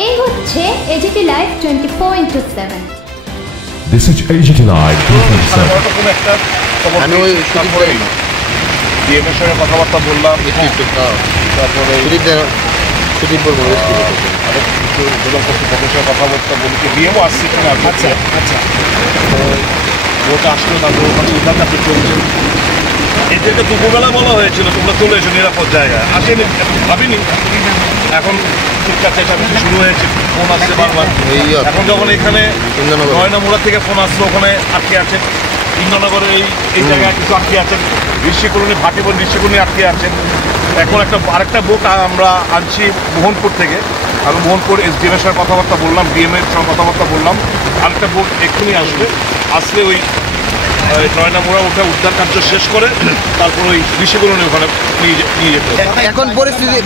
এই হচ্ছে AGT live 24/7। This is AGT Live 24/7। আমি ওই ডিএমের সঙ্গে কথাবার্তা বললাম, তারপরে সুদীপ বলবো কর্তৃপক্ষের সঙ্গে কথাবার্তা বলি, ডিএমও আসছে এখানে। আচ্ছা আচ্ছা, ওটা আসলে না, ওখানে উদ্ধার কাছে চলছে। এদেরকে দুপুরবেলা বলা হয়েছিল তোমরা চলে এসো নিরাপদ জায়গায়, আসেনি, ভাবিনি। এখন চিৎকার চেঁচামেচি শুরু হয়েছে, ফোন আসছে বারবার। এখন যখন এখানে নয়নামুড়া থেকে ফোন আসছে, ওখানে আটকে আছে ইন্দ্রনগরের এই জায়গায় কিছু আটকে আছেন, ঋষিকলোনি ভাটিবন ঋষিকলোনি আটকে আছেন। এখন আরেকটা বোট আমরা আনছি মোহনপুর থেকে। আমি মোহনপুর এসডিএমের সঙ্গে কথাবার্তা বললাম, ডিএমের সঙ্গে কথাবার্তা বললাম, আরেকটা বোট এক্ষুনি আসলে ওই নয়নামুড়া ওটা উদ্ধার কার্য শেষ করে তারপর ওই ঋষিকলোনি ওখানে নিয়ে যেতে। এখন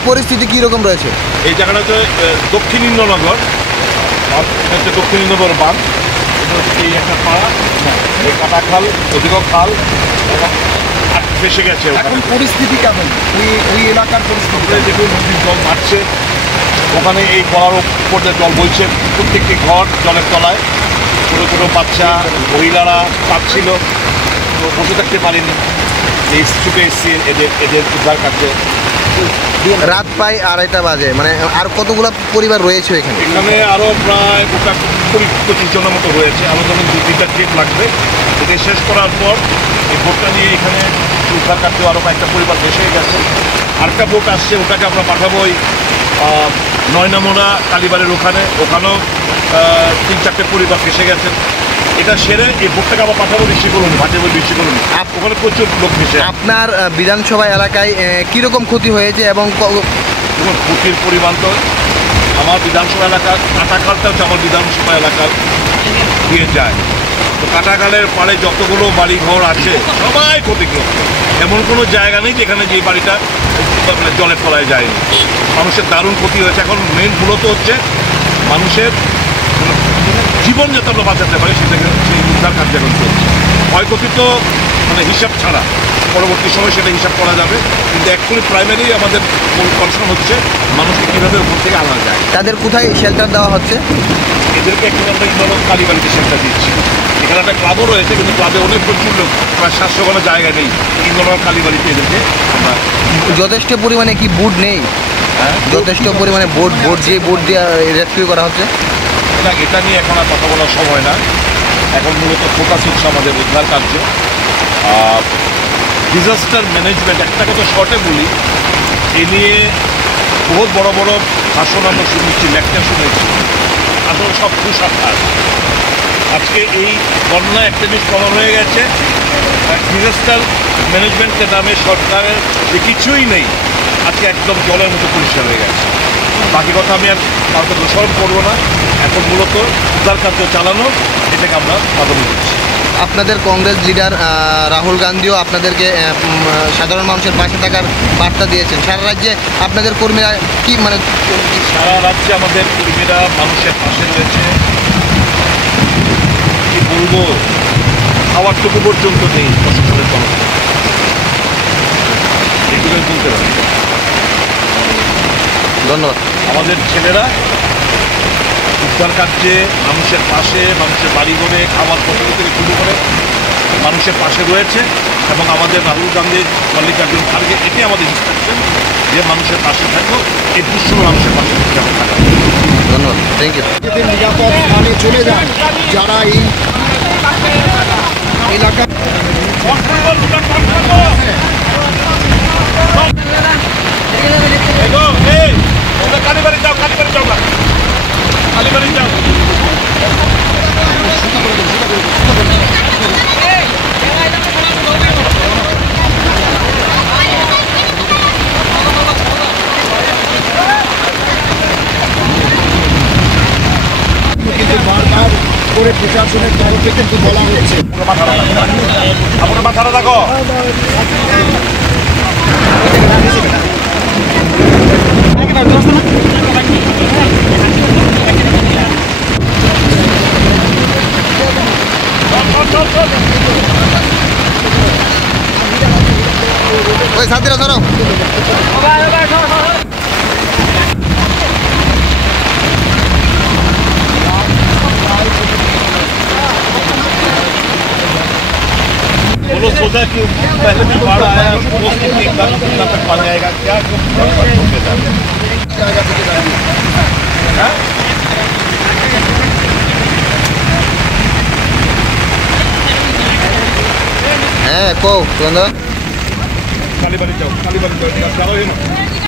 পরিস্থিতি কীরকম রয়েছে? এই জায়গাটা হচ্ছে দক্ষিণ ইন্দ্রনগর, এটা হচ্ছে দক্ষিণ ইন্দ্রনগর বাঁধ। এটা হচ্ছে এই একটা পাড়া, এই কাটাখাল, ওদিকেও খাল, ফেসে গেছে। এখন পরিস্থিতি কেমন ওই এলাকার পরিস্থিতি? দেখুন নদীর জল বাড়ছে, ওখানে এই গলার উপর দিয়ে জল বইছে, প্রত্যেকটি ঘর জলের তলায়। ছোটো ছোটো বাচ্চা মহিলারা কাঁদছিল, বসে থাকতে পারেনি। এই ছুটে এসছি এদের উদ্ধার কার্যে। রাত প্রায় 2:30 বাজে, মানে আর কতগুলো পরিবার রয়েছে এখানে? এখানে আরও প্রায় 20-25 জনের মতো রয়েছে। আরও ধরুন 2-3টা ট্রিপ লাগবে। এটা শেষ করার পর এই বোটটা নিয়ে এখানে উদ্ধার কার্য আরও কয়েকটা পরিবার ভেসে গেছে। আরেকটা বোট আসছে, ওটাকে আমরা পাঠাবো ওই নয়নামুড়া কালীবাড়ির ওখানেও 3-4টে পরিবার ভেসে গেছেন। এটা সেরে এই বোটটাকে আবার পাঠাবো ঋষিকলোনি, ভাটিবন ঋষিকলোনি। ওখানে প্রচুর লোক ভেসে। আপনার বিধানসভা এলাকায় কীরকম ক্ষতি হয়েছে এবং ক্ষতির পরিমাণ তো আমার বিধানসভা এলাকার কাটাখালটা হচ্ছে আমার বিধানসভা এলাকার দিয়ে যায়। তো কাটাখালের পাড়ে যতগুলো বাড়িঘর আছে সবাই ক্ষতিগ্রস্ত। এমন কোনো জায়গা নেই যেখানে যে বাড়িটা জলের তলায় যায়নি। মানুষের দারুণ ক্ষতি হয়েছে। এখন মেন মূলত হচ্ছে মানুষের জীবন যাতে আমরা বাঁচাতে পারি সেটাকে সেই উদ্ধার কার্য এখন চলছে। ক্ষয়ক্ষতি তো মানে হিসাব ছাড়া, পরবর্তী সময় সেটা হিসাব করা যাবে, কিন্তু অ্যাকচুয়ালি প্রাইমারি আমাদের কনসার্ন হচ্ছে মানুষকে কীভাবে উপর থেকে আনা যায়। তাদের কোথায় শেল্টার দেওয়া হচ্ছে? এদেরকে একটু আমরা ইন্দ্রনগর কালীবাড়িতে শেল্টার দিচ্ছি। এখানে একটা ক্লাবও রয়েছে, কিন্তু ক্লাবে অনেক প্রচুর লোক, প্রায় 700 কোনো জায়গা নেই। ইন্দ্রনগর কালীবাড়িতে এদেরকে আমরা যথেষ্ট পরিমাণে কি বোট নেই? হ্যাঁ, যথেষ্ট পরিমাণে বোট দিয়ে রেস্কিউ করা হচ্ছে। এটা নিয়ে এখন আর কথা বলার সময় না। এখন মূলত ফোকাস হচ্ছে আমাদের উদ্ধার কার্য। ডিজাস্টার ম্যানেজমেন্ট একটা কথা শর্টে বলি, এ নিয়ে বহুত বড় বড় ভাষণ আমরা শুনেছি, লেকচার শুনেছি, আসলে সব কুসংস্কার। আজকে এই বন্যায় একটা জিনিস প্রমাণ হয়ে গেছে, ডিজাস্টার ম্যানেজমেন্টের নামে সরকারের যে কিছুই নেই, আজকে একদম জলের মতো পরিষ্কার হয়ে গেছে। বাকি কথা আমি আর কাউকে দোষারোপ করবো না। এখন মূলত উদ্ধার কার্য চালানো, এটাকে আমরা প্রাধান্য দিচ্ছি। আপনাদের কংগ্রেস লিডার রাহুল গান্ধীও আপনাদেরকে সাধারণ মানুষের পাশে থাকার বার্তা দিয়েছেন। সারা রাজ্যে আপনাদের কর্মীরা কি মানে সারা রাজ্যে আমাদের কর্মীরা মানুষের পাশে রয়েছে। কি বলবো, খাওয়ারটুকু পর্যন্ত নেই প্রশাসনের তরফ থেকে, এগুলোই বলতে পারি। ধন্যবাদ। আমাদের ছেলেরা উদ্ধার কার্যে মানুষের পাশে, মানুষের বাড়িঘরে খাবার পত্র থেকে শুরু করে মানুষের পাশে রয়েছে, এবং আমাদের রাহুল গান্ধীর মল্লিকার্জুন খাড়গে এটি আমাদের ইনস্ট্রাকশন যে মানুষের পাশে থাকবো, এই দুঃসময় মানুষের পাশে থাকা। ধন্যবাদ, থ্যাংক ইউ। নিরাপদ স্থানে চলে যান যারা এই এলাকা। কালীবাড়ি যাও, কালীবাড়ি যাও না, কালীবাড়ি যাও। কিন্তু বারবার করে প্রশাসনের তরফে কিন্তু বলা হচ্ছে আপনার মাথাটা দেখো। ওই সাথীরা ধরো। बोलो सोचा कि पहले भी बाढ़ आया पोस्ट कितनी तक पानी आएगा क्या হ্যাঁ কো তোমরা কালীবাড়ি যাও কালীবাড়ি যাও